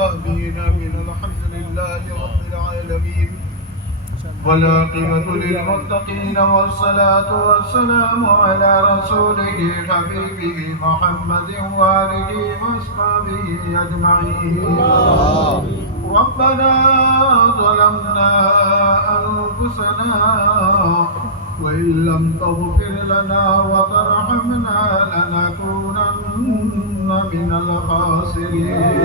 آمين آمين. الحمد لله رب العالمين. والعاقبة للمتقين والصلاة والسلام على رسوله حبيبه محمد وآله وأصحابه أجمعين. ربنا ظلمنا أنفسنا وإن لم تغفر لنا وترحمنا لنكونن من الخاسرين.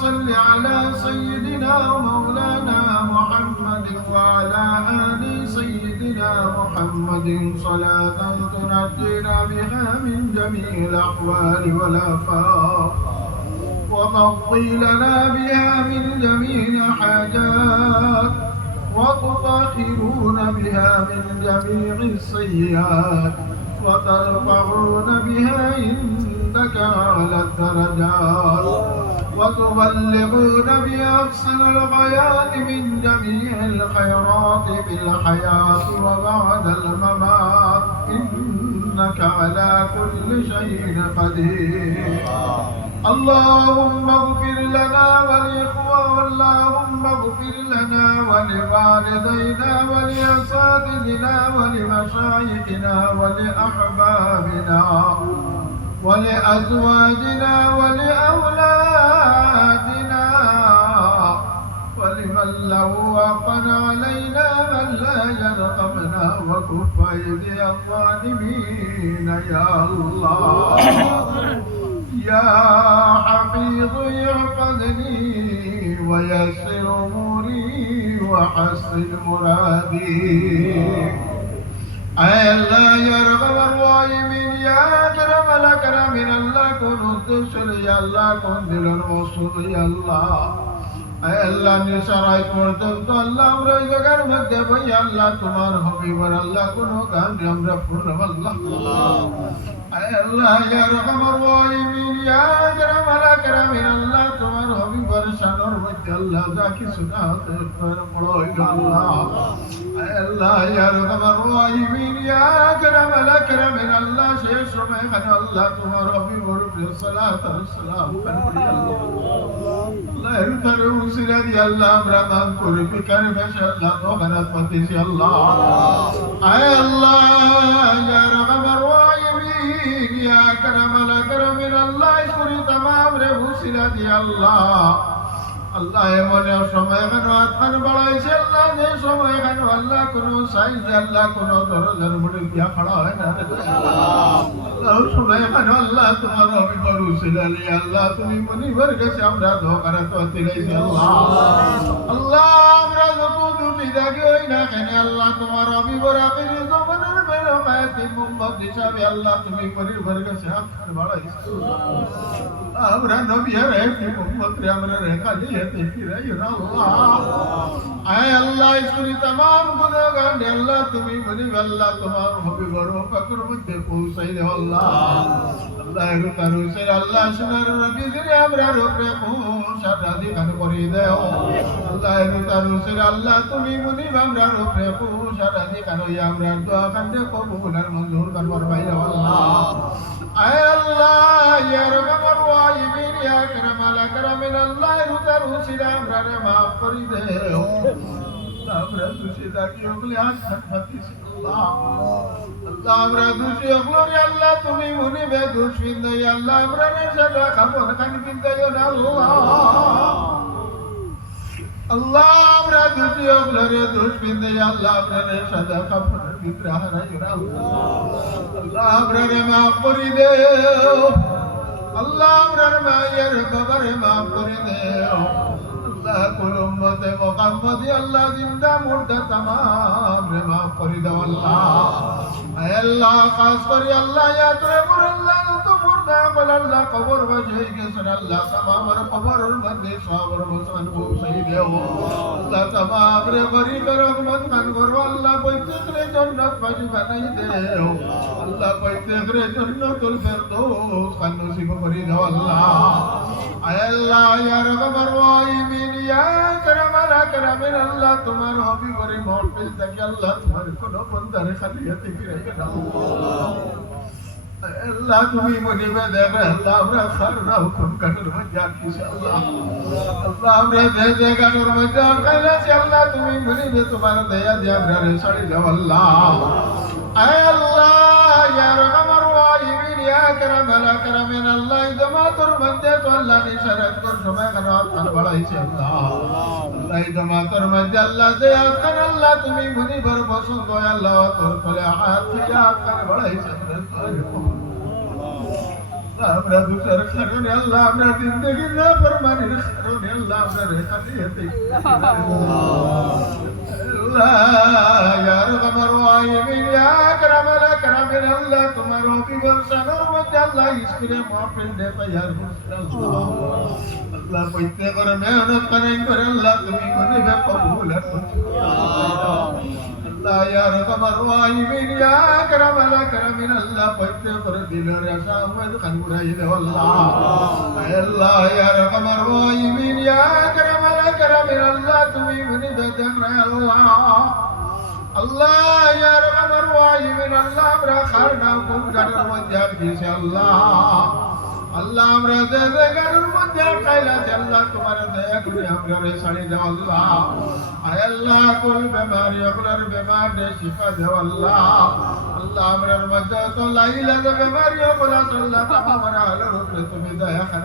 صل على سيدنا ومولانا محمد وعلى آل سيدنا محمد. صلاة تنجينا بها من جميع الأحوال والآفات وتقضي لنا بها من جميع الحاجات وتطهرون بها من جميع السيئات وترفعون بها عندك على الدرجات. وتبلغون بأحسن الغايات من جميع الخيرات في الحياة وبعد الممات إنك على كل شيء قدير. اللهم اغفر لنا ولإخوان اللهم اغفر لنا ولوالدينا ولأساتذتنا ولمشايخنا ولأحبابنا ولأزواجنا ولأولادنا. له وقن علينا من لا يرقبنا وكف أيدي الظالمين يا الله. يا حفيظ يحفظني ويسر أموري وحسن مرادي. أي الله يا رب الراحمين يا أكرم الأكرمين الله كن الدشر يا الله كن دل يا الله. আল্লাহ নিসারাই পর্যন্ত আল্লাহ আমরা জগার মধ্যে ভাই আল্লাহ তোমার হবিবর আল্লাহ কোন গান আমরা পূর্ণ আল্লাহ। আল্লাহ, ইয়া রহমান রহিম ইয়া আকরাম আলা আল্লাহ তোমার হবিবর শানর মধ্যে আল্লাহ যা কিছু না হতে পারে বড় আল্লাহ আল্লাহ ইয়া রহমান রহিমিন ইয়া আকরাম আল আকরামিন আল্লাহ শেষ সময় খানে আল্লাহ তোমার হবিবর উপরে সালাত আর সালাম করি আল্লাহ আল্লাহ এর তারে উসিলা দি আল্লাহ আমরা মাফ করে বিকারে ভাষা আল্লাহ দোকানাত পাতিছি আল্লাহ আয় আল্লাহ ইয়া রহমান রহিমিন ইয়া আকরাম আল আকরামিন আল্লাহ করি तमाम রে উসিলা দি আল্লাহ আল্লাহ এমন সময় কেন আত্মান বাড়াইছে আল্লাহ যে সময় কেন আল্লাহ কোন সাইজ আল্লাহ কোন দরজার মধ্যে গিয়া খাড়া হয় না আল্লাহ সময় কেন আল্লাহ তোমার অভিবর উসিলালি আল্লাহ, তুমি মনিবার কাছে আমরা ধোকারা তো তিলাইছি আল্লাহ। আল্লাহ, আমরা যত দুটি দাগে হই না কেন, আল্লাহ তোমার অভিবর আপির জমানের আল্লাহ তুমি মনিবার কাছে হাত বাড়াইছো আমরা নবী আর একটি মুম্মদ রে আমরা রেখা লিয়ে দেখি রে আল্লাহ আয় আল্লাহ ইসুরি तमाम গুনাহগার নে আল্লাহ তুমি মনি আল্লাহ তোমার হবে বড় পাকুর মধ্যে পৌঁছাই দে আল্লাহ আল্লাহ এর তারু সে আল্লাহ সোনার নবী দিলে আমরা রূপে পৌঁছাটা দিখান করে দেও। আল্লাহ এর তারু সে আল্লাহ, তুমি মনি আমরা রূপে পৌঁছাটা দিখান হই আমরা দোয়া কান্দে কবুল আর মঞ্জুর করবার বাইরে আল্লাহ। আয় আল্লাহ, ইয়া রহমান রাহিমিন ইয়া আকরাম, আল আকরামিন আল্লাহ এর তারু সে আমরা রে মাফ করে দেও। আমরা দুষে থাকি ওগুলি আজ থাকি আল্লাহ আমরা দুষে ওগুলি আল্লাহ তুমি মনে বে দুষ বিন্দু আল্লাহ আমরা রে সাদা খাব না কানি বিন্দু না আল্লাহ আমরা দুষে ওগুলি রে দুষ বিন্দু আল্লাহ আমরা রে সাদা খাব না বিন্দু হারাই না আল্লাহ আমরা রে মাফ করে দেও আল্লাহ আমরা মায়ের বাবারে মাফ করে দেও আল্লাহ কুলুম্মতে মোহাম্মদি আল্লাহ জিন্দা মুর্দা তামাম রে মাফ করে দাও আল্লাহ আয় আল্লাহ খাস করে আল্লাহ ইয়া তোরে মুর আল্লাহ তো মুর্দা বল আল্লাহ কবর বাজে গেছে আল্লাহ তামামর কবরর মধ্যে সবর মুসলমান পৌঁছাই দেও আল্লাহ তামাম রে গরিব রহমত খান করব আল্লাহ পৈতৃক রে জান্নাত আল্লাহ তোমার হবি করি মহফিল থেকে আল্লাহ তোমার কোন বন্দারে খালিয়াতে ফিরাইবে না আল্লাহ তুমি মনিবে দেবে আল্লাহ আমরা খারনা হুকুম কাটুর মধ্যে আটকিছি আল্লাহ আল্লাহ আমরা দে দে তোমার দয়া দিয়ে আমরা আল্লাহ আয় ইয়া কারামাল আকরামিন আল্লাহ ইদমা তোর মধ্যে তো আল্লাহ নিশারত কর, সময় কেন আত্মান বাড়াইছে আল্লাহ আল্লাহ ইদমা তোর মধ্যে আল্লাহ দে আত্মান আল্লাহ, তুমি মনিবার পছন্দ আল্লাহ, তোর ফলে হাত আত্মান বাড়াইছে আমরা দুটার কারণে আল্লাহ, আমরা জিন্দগি না ফরমানির কারণে আল্লাহ, আমরা রেখাতে আল্লাহ ইয়া রহমান রহিম ইয়া আকরাম আল আকরাম আল্লাহ তোমার অভিমান সানোর মধ্যে আল্লাহ ইসকিরে মাহফিল দে তৈয়ার আল্লাহ পইতে করে মেহনত করে করে আল্লাহ তুমি করিবে কবুল আল্লাহ ইয়া রহমান রহিম ইয়া আকরাম আল আকরাম আল্লাহ কেরামের আল্লাহ, তুমি ভুলি দেন আল্লাহ। আল্লাহ ইয়ার আমার ওয়াইবেন আল্লাহ, আমরা খার না কোন গানের মধ্যে আপিছে আল্লাহ। আল্লাহ, আমরা যে যে গানের মধ্যে আপাইলা আল্লাহ, তোমার দয়া করে আমরা ছাড়ি দাও আল্লাহ। আয় আল্লাহ, কোন বেমারি, আপনার বেমার দে শিফা দাও আল্লাহ। আল্লাহ, আমরার মধ্যে তো লাইলা বেমারি হকলা আল্লাহ আমরা হলো তুমি দয়া কর।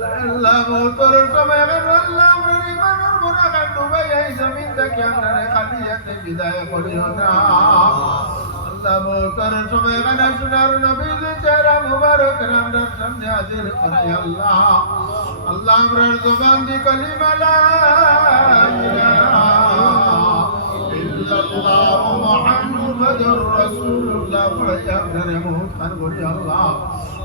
মোতর সময় আল্লাহ আমরা ইমানের গুনাহগার ডুবাই এই জমিন থেকে আমরা খালিয়াতে বিদায় করিও না আল্লাহ মোতর সময় গানা শোনার নবীর চেহারা মুবারক আমরা সামনে হাজির করি আল্লাহ আল্লাহ আমরার জবান দি কলিমা লা ইলাহা ইল্লাল্লাহ মুহাম্মাদুর রাসূলুল্লাহ আল্লাহ